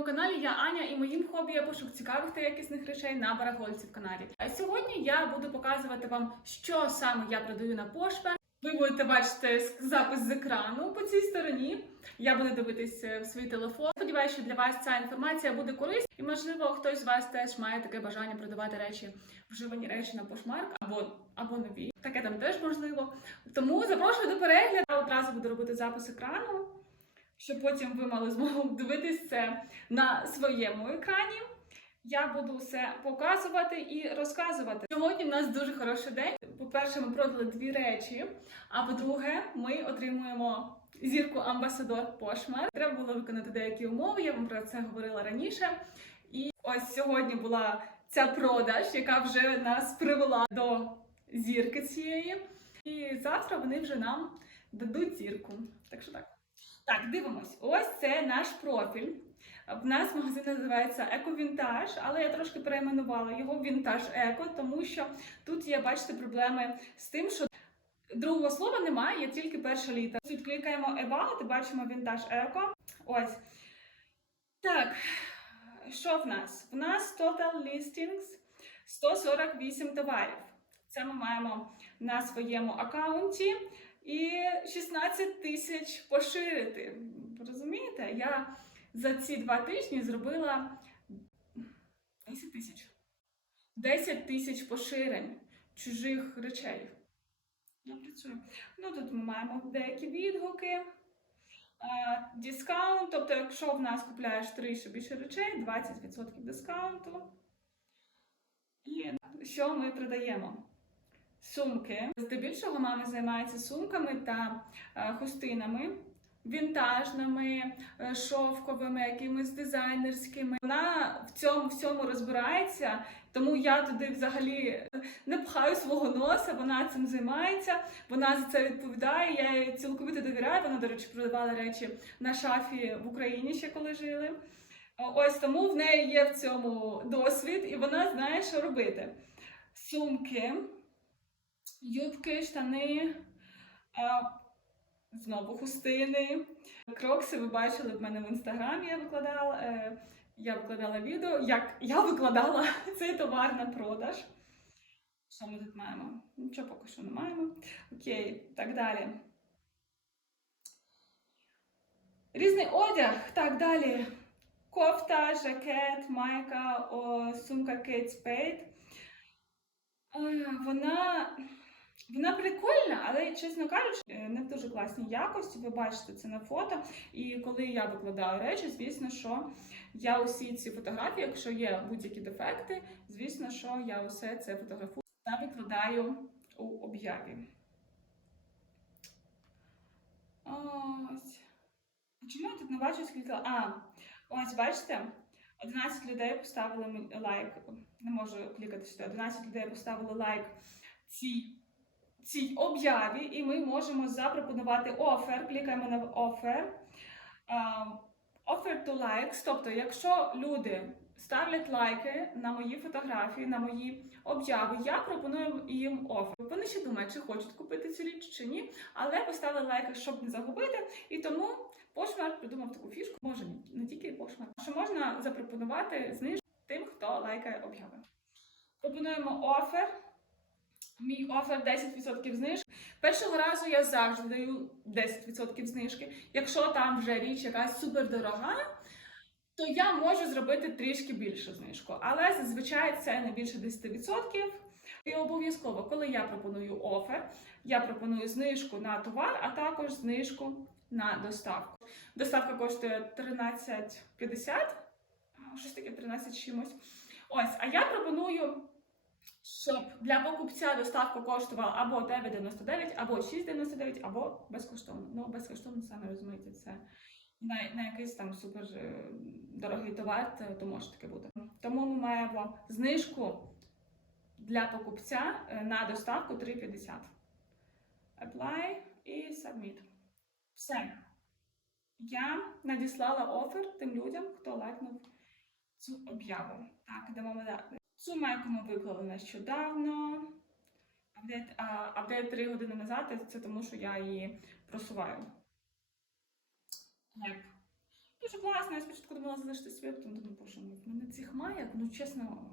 моєму каналі. Я Аня і моїм хобі є пошук цікавих та якісних речей на барахольці в каналі. А сьогодні я буду показувати вам, що саме я продаю на пошпе. Ви будете бачити запис з екрану по цій стороні. Я буду дивитись е, в свій телефон. Сподіваюся, що для вас ця інформація буде корисна, і можливо хтось з вас теж має таке бажання продавати речі, вживані речі на пошмарк або або нові. Таке там теж можливо. Тому запрошую до перегляду. Я одразу буду робити запис екрану, щоб потім ви мали змогу дивитись це на своєму екрані. Я буду все показувати і розказувати. Сьогодні в нас дуже хороший день. По-перше, ми продали дві речі. А по-друге, ми отримуємо зірку амбасадор Пошмар. Треба було виконати деякі умови. Я вам про це говорила раніше. І ось сьогодні була ця продаж, яка вже нас привела до зірки цієї. І завтра вони вже нам дадуть зірку. Так що так. Так, дивимось. Ось це наш профіль. В нас магазин називається Еко-Вінтаж, але я трошки перейменувала його Вінтаж Еко, тому що тут є, бачите, проблеми з тим, що другого слова немає, є тільки перша літера. Тут клікаємо About бачимо Вінтаж Еко. Ось. Так, що в нас? В нас Total Listings 148 товарів. Це ми маємо на своєму аккаунті. І 16 тисяч поширити. Розумієте? Я за ці два тижні зробила 10 тисяч. 10 тисяч поширень чужих речей. Я працюю. Ну, тут ми маємо деякі відгуки. Дискаунт, тобто, якщо в нас купляєш 3 чи більше речей, 20% дискаунту. І що ми продаємо? Сумки. Здебільшого мама займається сумками та е, хустинами, вінтажними, е, шовковими, якимись дизайнерськими. Вона в цьому всьому розбирається, тому я туди взагалі не пхаю свого носа. Вона цим займається, вона за це відповідає. Я їй цілковито довіряю. Вона, до речі, продавала речі на шафі в Україні ще коли жили. Ось тому в неї є в цьому досвід, і вона знає, що робити. Сумки. Юбки, штани, знову хустини. Крокси ви бачили в мене в інстаграмі. Я викладала, е, я викладала відео, як я викладала цей товар на продаж. Що ми тут маємо? Нічого поки що не маємо. Окей, так далі. Різний одяг. Так, далі. Кофта, жакет, майка, о, сумка Kate Spade. Е, Вона. Вона прикольна, але, чесно кажучи, е, не в дуже класній якості. Ви бачите це на фото. І коли я викладаю речі, звісно, що я усі ці фотографії, якщо є будь-які дефекти, звісно, що я усе це фотографую та викладаю у об'яві. Ось. Чому я тут не бачу скільки. А, ось бачите? 11 людей поставили лайк. Не можу клікати сюди. 11 людей поставили лайк цій цій об'яві, і ми можемо запропонувати офер. Клікаємо на офер. Offer to likes. Тобто, якщо люди ставлять лайки на мої фотографії, на мої об'яви, я пропоную їм офер. Вони ще думають, чи хочуть купити цю річ чи ні, але поставили лайки, щоб не загубити. І тому Пошмар придумав таку фішку, може не тільки Пошмар, що можна запропонувати знижку тим, хто лайкає об'яви. Пропонуємо офер. Мій офер 10% знижки. Першого разу я завжди даю 10% знижки. Якщо там вже річ якась супердорога, то я можу зробити трішки більшу знижку. Але зазвичай це не більше 10%. І обов'язково, коли я пропоную офер, я пропоную знижку на товар, а також знижку на доставку. Доставка коштує 13,50, щось таке 13 чимось. Ось, а я пропоную. Щоб для покупця доставка коштувала або 9,99, або 6,99, або безкоштовно. Ну, безкоштовно, самі розумієте, це на, на якийсь там супер е, дорогий товар, то, то може таке бути. Тому ми маємо знижку для покупця е, на доставку 3,50. Apply і Submit. Все. Я надіслала офер тим людям, хто лайкнув цю об'яву. Так, йдемо далі. Цю майку ми виклали нещодавно. А, апдейт 3 години назад, це тому, що я її просуваю. Так. Дуже класно, я спочатку думала залишити а потім думаю, боже в мене цих майок, ну чесно,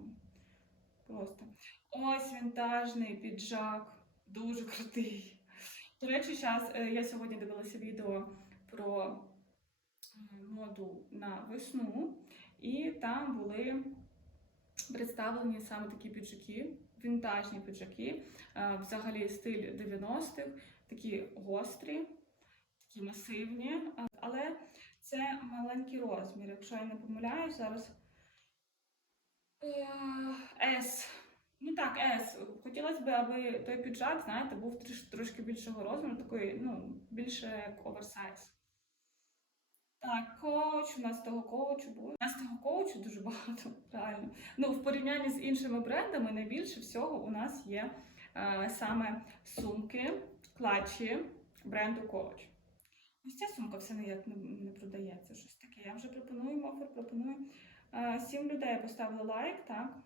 просто. Ось вінтажний піджак, дуже крутий. До речі, зараз я сьогодні дивилася відео про е, моду на весну, і там були представлені саме такі піджаки, вінтажні піджаки, е, взагалі стиль 90-х, такі гострі, такі масивні, але це маленький розмір. Якщо я не помиляюсь, зараз е, S. Ну так, S. Хотілося б, аби той піджак, знаєте, був трошки більшого розміру, такий, ну, більше як оверсайз. Так, коуч, у нас того коучу було. У нас того коучу дуже багато, реально. Ну, в порівнянні з іншими брендами, найбільше всього у нас є е, саме сумки, клатчі бренду Coach. Ось ця сумка все ніяк не, не продається. Щось таке. Я вже пропоную офер, пропоную. Е, Сім людей поставили лайк, так?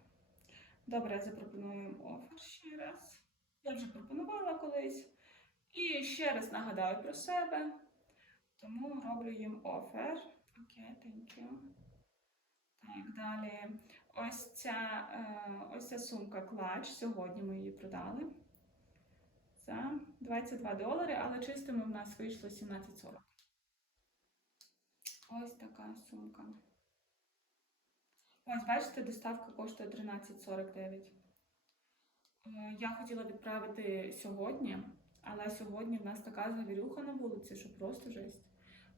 Добре, запропоную їм офер ще раз. Я вже пропонувала колись. І ще раз нагадаю про себе. Тому роблю їм офер. Окей, thank you. Так, далі. Ось ця, е, ось ця сумка клач. Сьогодні ми її продали за 22 долари, але чистими в нас вийшло 17,40. Ось така сумка. Ось, бачите, доставка коштує 13,49. Е, Я хотіла відправити сьогодні, але сьогодні в нас така завірюха на вулиці, що просто жесть.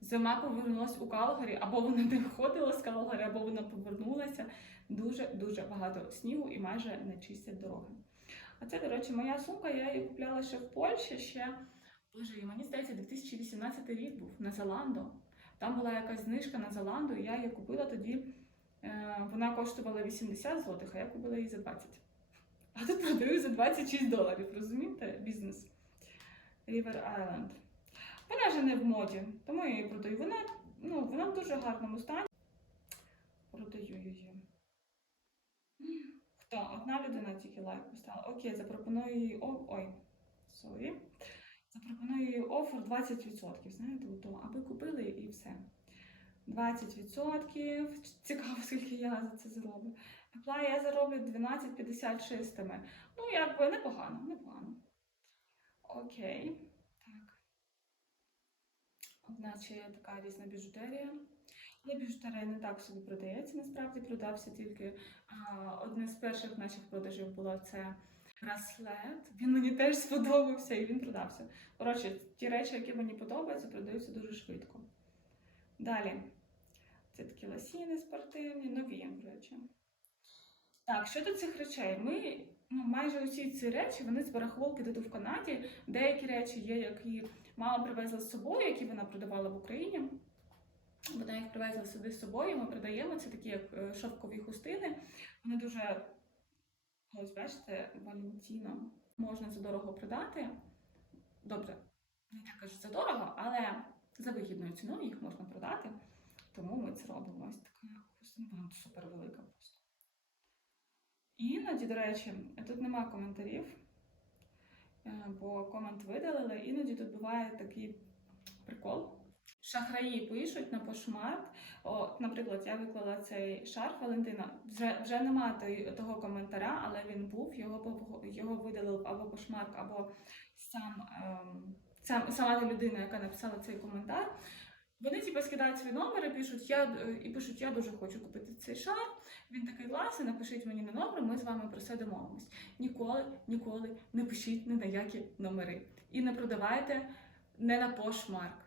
Зима повернулася у Калгарі, або вона не виходила з Калгарі, або вона повернулася. Дуже-дуже багато снігу і майже не чистять дороги. А це, до речі, моя сумка, я її купляла ще в Польщі, ще, боже, і мені здається, 2018 рік був на Зеландо. Там була якась знижка на Зеландо, і я її купила тоді. е, Вона коштувала 80 злотих, а я купила її за 20. А тут продаю за 26 доларів, розумієте? Бізнес. River Island. Вона вже не в моді, тому я її продаю. Вона, ну, вона в дуже гарному стані. Продаю її. Хто? Одна людина тільки лайк поставила. Окей, запропоную їй. Ой, сорі. Запропоную їй офер 20%. Знаєте, ото, аби купили і все. 20%. Цікаво, скільки я за це зароблю. Apply я зароблю 12,50 чистими. Ну, якби непогано, непогано. Окей. Є така різна біжутерія. Але біжутерія не так собі продається. Насправді продався тільки а, одне з перших наших продажів було це браслет. Він мені теж сподобався і він продався. Коротше, ті речі, які мені подобаються, продаються дуже швидко. Далі. Це такі лосіни спортивні, нові речі. Так, щодо цих речей, ми ну, майже усі ці речі вони з барахолки тут в Канаді. Деякі речі є, які мама привезла з собою, які вона продавала в Україні. Вона їх привезла сюди з собою. Ми продаємо це такі як е, шовкові хустини. Вони дуже ось бачите, Валентіно можна за дорого продати. Добре, не так кажу за дорого, але за вигідною ціною їх можна продати. Тому ми це робимо. Ось така хустина, вона супер велика просто. Іноді, до речі, тут нема коментарів, бо комент видалили. Іноді тут буває такий прикол. Шахраї пишуть на пошмат. О, наприклад, я виклала цей шарф Валентина. Вже вже немає той, того коментаря, але він був. Його його видалив або пошмарк, або сам, ем, сам сама людина, яка написала цей коментар. Вони типу, скидають свій номер і пишуть, я е, і пишуть, я дуже хочу купити цей шарф. Він такий класний, напишіть мені на номер, ми з вами про це домовимось. Ніколи, ніколи не пишіть ні на які номери. І не продавайте не на пошмарк.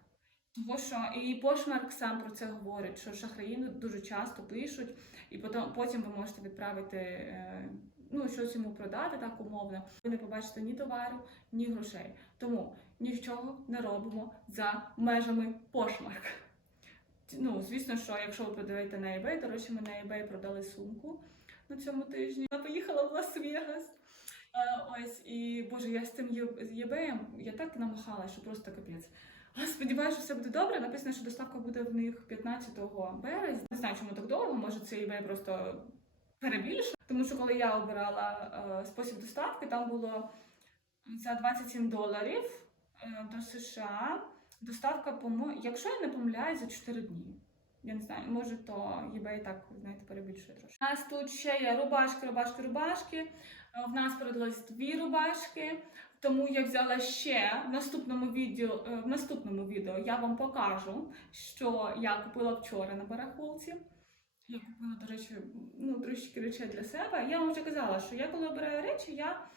Тому що і Пошмарк сам про це говорить, що шахраї дуже часто пишуть, і потім, потім ви можете відправити е, ну, щось йому продати так умовно. Ви не побачите ні товару, ні грошей. Тому нічого не робимо за межами Пошмарк. Ну, звісно, що якщо ви продаєте на eBay, до речі, ми на eBay продали сумку на цьому тижні. Вона поїхала в Лас-Вегас. Е, Ось, і боже, я з тим Є- eBay, я так намахала, що просто капець. Сподіваюся, що все буде добре. Написано, що доставка буде в них 15 березня. Не знаю, чому так довго. Може, це eBay просто перебільшив. Тому що коли я обирала е, спосіб доставки, там було за 27 доларів е, до США. Доставка, по якщо я не помиляюсь, за 4 дні. Я не знаю, може то eBay так, знаєте, перебільшує трошки. У нас тут ще є рубашки, рубашки, рубашки. Е, В нас продалось дві рубашки, тому я взяла ще в наступному відео. е, В наступному відео я вам покажу, що я купила вчора на барахолці. Я купила, до речі, ну, трошки речей для себе. Я вам вже казала, що я коли обираю речі, я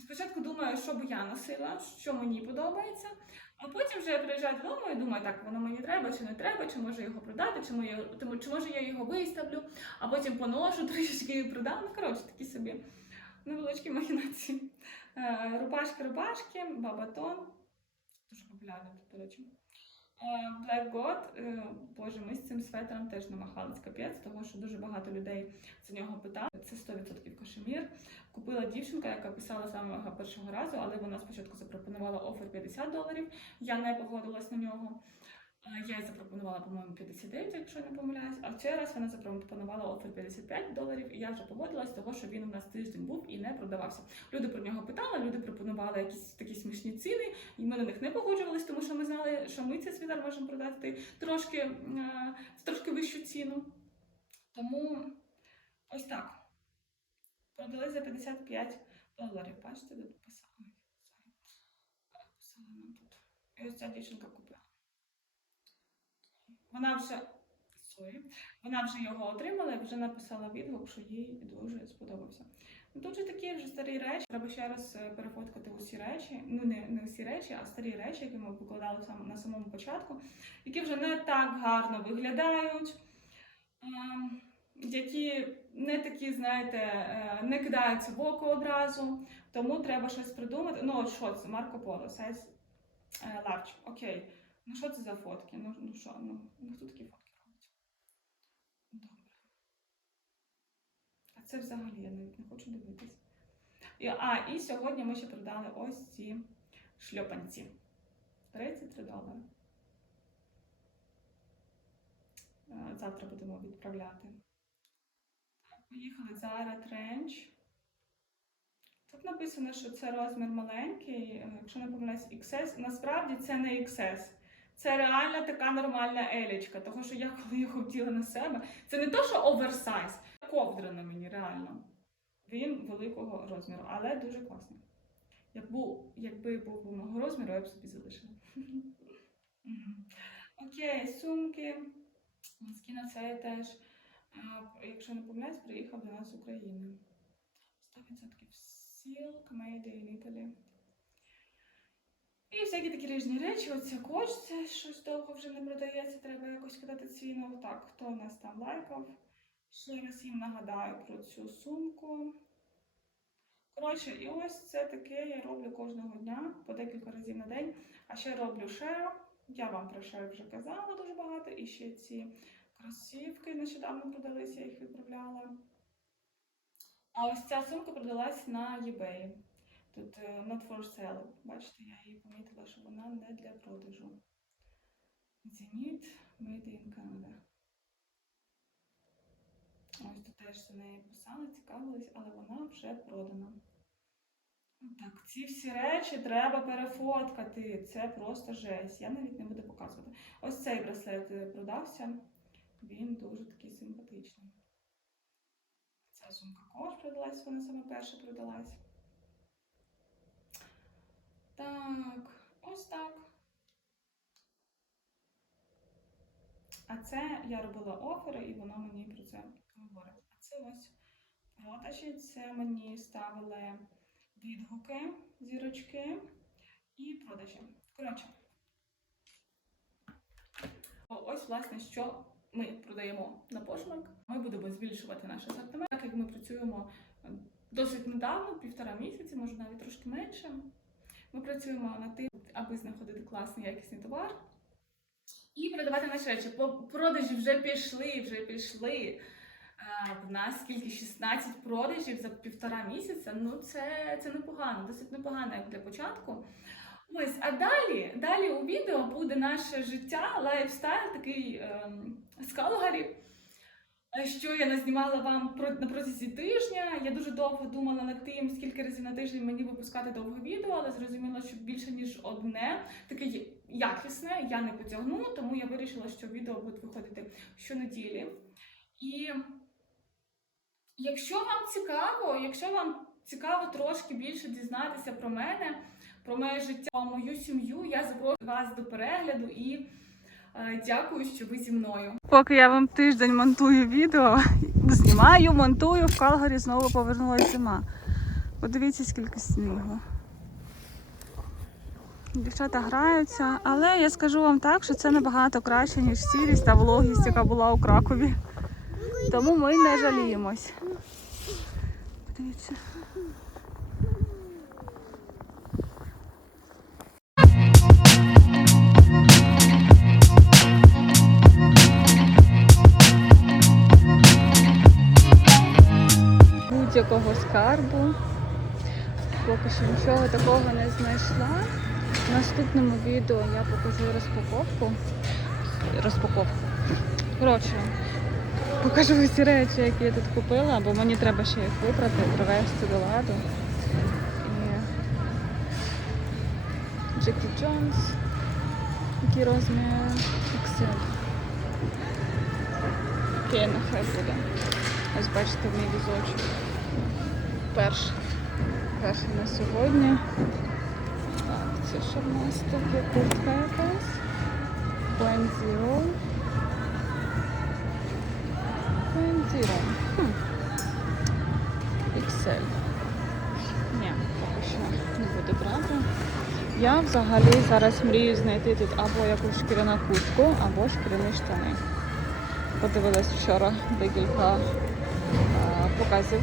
спочатку думаю, що би я носила, що мені подобається. А потім вже я приїжджаю додому і думаю, так, воно мені треба чи не треба, чи може його продати, чи, моє, чи може я його виставлю, а потім поношу трішечки і продам. Ну, коротше, такі собі невеличкі махінації. Е, Рубашки, рубашки, бабатон. Дуже популярно до речі. Е, Black God, е, боже, ми з цим светром теж намахались капець, тому що дуже багато людей за нього питали. Це 100% кашемір. Купила дівчинка, яка писала самого першого разу, але вона спочатку запропонувала офер 50 доларів. Я не погодилась на нього. Я їй запропонувала, по-моєму, 59, якщо не помиляюсь. А в раз вона запропонувала офер 55 доларів, і я вже погодилась, того, що він у нас тиждень був і не продавався. Люди про нього питали, люди пропонували якісь такі смішні ціни, і ми на них не погоджувались, тому що ми знали, що ми цей світер можемо продати трошки, е, трошки вищу ціну. Тому ось так. Продали за 55 доларів. Бачите, тут писали. Писали нам тут. І ось ця дівчинка купила. Вона вже. Sorry. Вона вже його отримала і вже написала відгук, що їй дуже сподобався. Ну, Тут же такі вже старі речі. Треба ще раз е, перефоткати усі речі. Ну, не, не усі речі, а старі речі, які ми викладали на самому початку, які вже не так гарно виглядають. Ем, які не такі, знаєте, е, не кидаються в око одразу, тому треба щось придумати. Ну, от що це? Марко Поло, сайз е, ларч. Окей. Ну що це за фотки? Ну, ну що, ну, ну хто такі фотки робить? Добре. А це взагалі я навіть не хочу дивитись. І, а, і сьогодні ми ще продали ось ці шльопанці. 33 долари. Е, Завтра будемо відправляти. Поїхали Zara Trench. Тут написано, що це розмір маленький, е, якщо не помиляюсь, XS. Насправді це не XS. Це реальна така нормальна елічка, тому що я коли його вділа на себе, це не то, що оверсайз, ковдра на мені, реально. Він великого розміру, але дуже класний. Як був, якби був би мого розміру, я б собі залишила. Окей, сумки. Носки на це теж. Якщо не помиляюсь, приїхав до нас з України. 100% silk made in Italy. І всякі такі різні речі. Оця коч, це щось довго вже не продається, треба якось кидати ціну. Так, хто нас там лайкав? Ще раз їм нагадаю про цю сумку. Коротше, і ось це таке я роблю кожного дня по декілька разів на день. А ще роблю шер. Я вам про шер вже казала дуже багато. І ще ці кросівки нещодавно продалися, я їх відправляла. А ось ця сумка продалась на eBay. Тут е, not for sale. Бачите, я її помітила, що вона не для продажу. Zenit Made in Canada. Ось тут теж за неї писали, цікавились, але вона вже продана. Так, ці всі речі треба перефоткати. Це просто жесть. Я навіть не буду показувати. Ось цей браслет е, продався. Він дуже такий симпатичний. Ця сумка також продалась, вона саме перша продалась. Так, ось так. А це я робила офери, і воно мені про це говорить. А це ось продажі. Це мені ставили відгуки, зірочки і продажі. Коротше. Ось, власне, що ми продаємо на пошмак. Ми будемо збільшувати наш асортимент, так як ми працюємо е, досить недавно, півтора місяці, може навіть трошки менше. Ми працюємо над тим, аби знаходити класний якісний товар і продавати наші речі. Продажі вже пішли, вже пішли. В нас скільки 16 продажів за півтора місяця. Ну це, це непогано, досить непогано як для початку. Ось, а далі, далі у відео буде наше життя, лайфстайл, такий ем, з Калгарі, е, що я назнімала вам на протязі тижня. Я дуже довго думала над тим, скільки разів на тиждень мені випускати довге відео, але зрозуміла, що більше ніж одне. Такий якісне, я не потягну, тому я вирішила, що відео буде виходити щонеділі. І якщо вам цікаво, якщо вам цікаво трошки більше дізнатися про мене, про моє життя, про мою сім'ю, я запрошую вас до перегляду і е, дякую, що ви зі мною. Поки я вам тиждень монтую відео, знімаю, монтую, в Калгарі знову повернулася зима. Подивіться, скільки снігу. Дівчата граються, але я скажу вам так, що це набагато краще, ніж сірість та вологість, яка була у Кракові. Тому ми не жаліємось. Подивіться. Будь-якого скарбу. Поки що нічого такого не знайшла. В наступному відео я покажу розпаковку. Розпаковку. Коротше, покажу усі речі, які я тут купила, бо мені треба ще їх вибрати, привезти до ладу. І Джекі Джонс. Який розмір XL. Окей, нехай буде. Ось бачите мій візочок. Перший. Перший на сьогодні. Так, це що в нас таке куртка якась. Хм. XL. Ні, поки що не буду брати. Я взагалі зараз мрію знайти тут або якусь шкіряну куртку, або шкіряні штани. Подивилась вчора декілька а, показів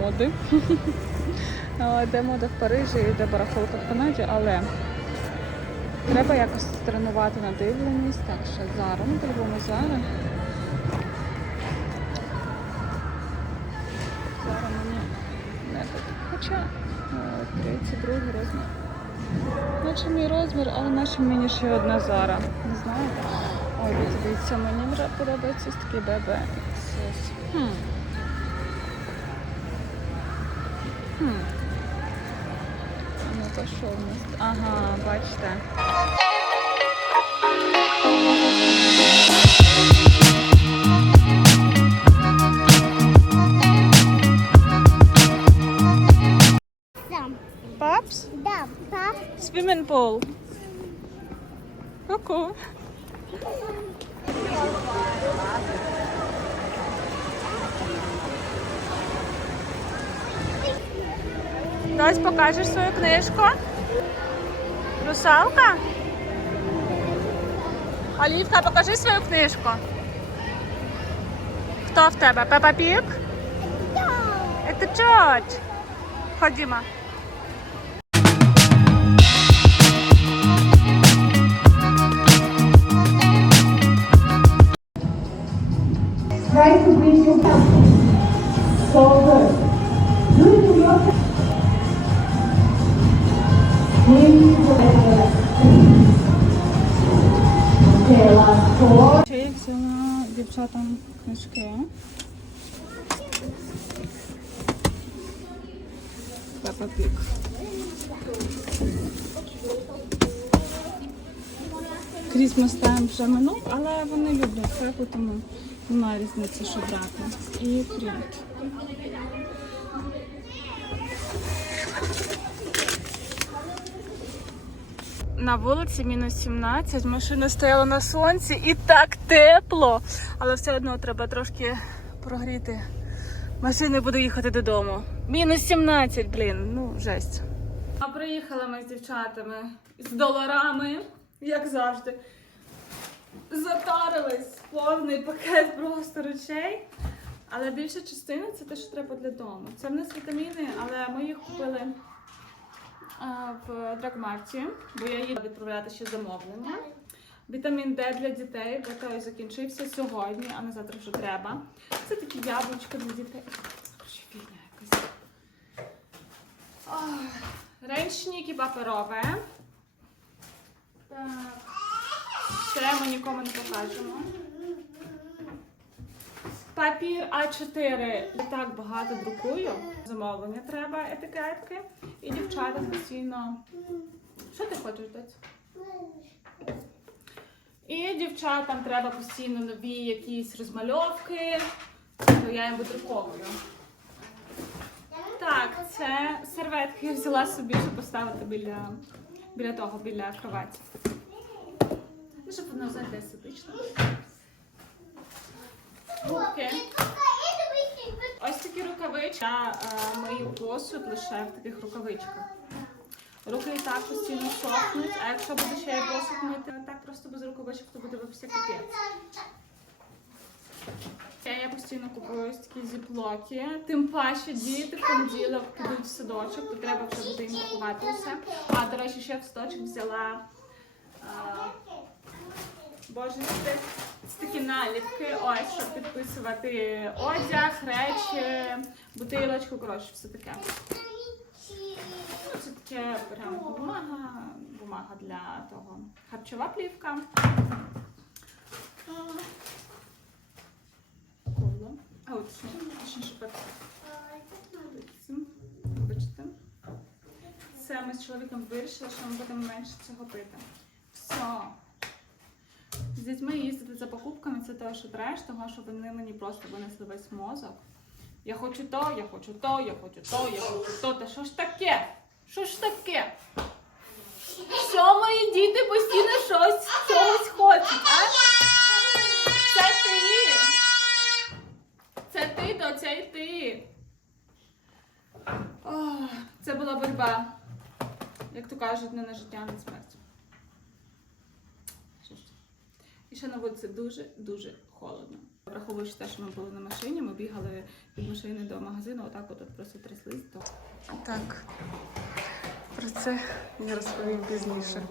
моди. Де мода в Парижі і де барахолка в Канаді, але треба якось тренувати надивленість, так що зараз, по-любому зараз. Зараз е, 32 розмір. Наче мій розмір, але наче мені ще одна зара. Не знаю. Ой, дивіться, мені подобається ось такий ББ. Хм. Хм. Ну то? Ага, бачите. Папс? Да, пап. Swimming pool. Ку-ку. Дось покажеш свою книжку? Русалка? Олівка, покажи свою книжку. Хто в тебе? Пепа Пік? Це Джордж. Ходімо. Try to bring your help. Forward. Do it to your Breathe. Okay, last four. Ще я взяла дівчатам книжки. Пепа Пік. Крісмас тайм вже минув, але вони люблять пепу, тому немає різниці, що брати. І принт. На вулиці мінус 17, машина стояла на сонці і так тепло. Але все одно треба трошки прогріти. Машини буду їхати додому. Мінус 17, блін, ну жесть. А приїхали ми з дівчатами з доларами, як завжди. Затарились повний пакет просто речей. Але більша частина це те, що треба для дому. Це в нас вітаміни, але ми їх купили а, в Драгмарті, бо я їду відправляти ще замовлення. Вітамін Д для дітей, бо той закінчився сьогодні, а на завтра вже треба. Це такі яблучка для дітей. Фігня якась. Ох, Ренчники паперове. Так. Це ми нікому не покажемо. Папір А4 я так багато друкую. Замовлення треба етикетки. І дівчата постійно. Що ти хочеш дати? І дівчатам треба постійно нові якісь розмальовки, то я їм видруковую. Так, це серветки я взяла собі, щоб поставити біля, біля того, біля кроваті. Щоб воно знаєте, естетично. Ось такі рукавички. Я е, мию посуд лише в таких рукавичках. Руки і так постійно сохнуть, а якщо буде ще й посуд мити так просто без рукавичок, то буде взагалі капець. Я, постійно купую ось такі зіплоки. Тим паче діти в понеділок підуть в садочок, то треба вже буде їм купувати усе. А, до речі, ще в садочок взяла. А, Боже, це, такі наліпки, ось, щоб підписувати одяг, речі, бутилочку, коротше, все таке. Ну, Це таке прям бумага, бумага для того. Харчова плівка. Коло. А от? Ще шипати. Вибачте. Це ми з чоловіком вирішили, що ми будемо менше цього пити. Все. З дітьми їздити за покупками це те, що треш, тому що вони мені просто винесли весь мозок. Я хочу то, я хочу то, я хочу то, я хочу то. Та що ж таке? Що ж таке? Що мої діти постійно щось чогось хочуть, а? Це ти! Це ти, це й ти. Ох, це була боротьба. Як то кажуть, не на життя, а на смерть. Що ж. І ще на вулиці дуже-дуже холодно. Враховуючи те, що ми були на машині, ми бігали від машини до магазину, отак от, просто тряслись. Так, про це я розповім пізніше.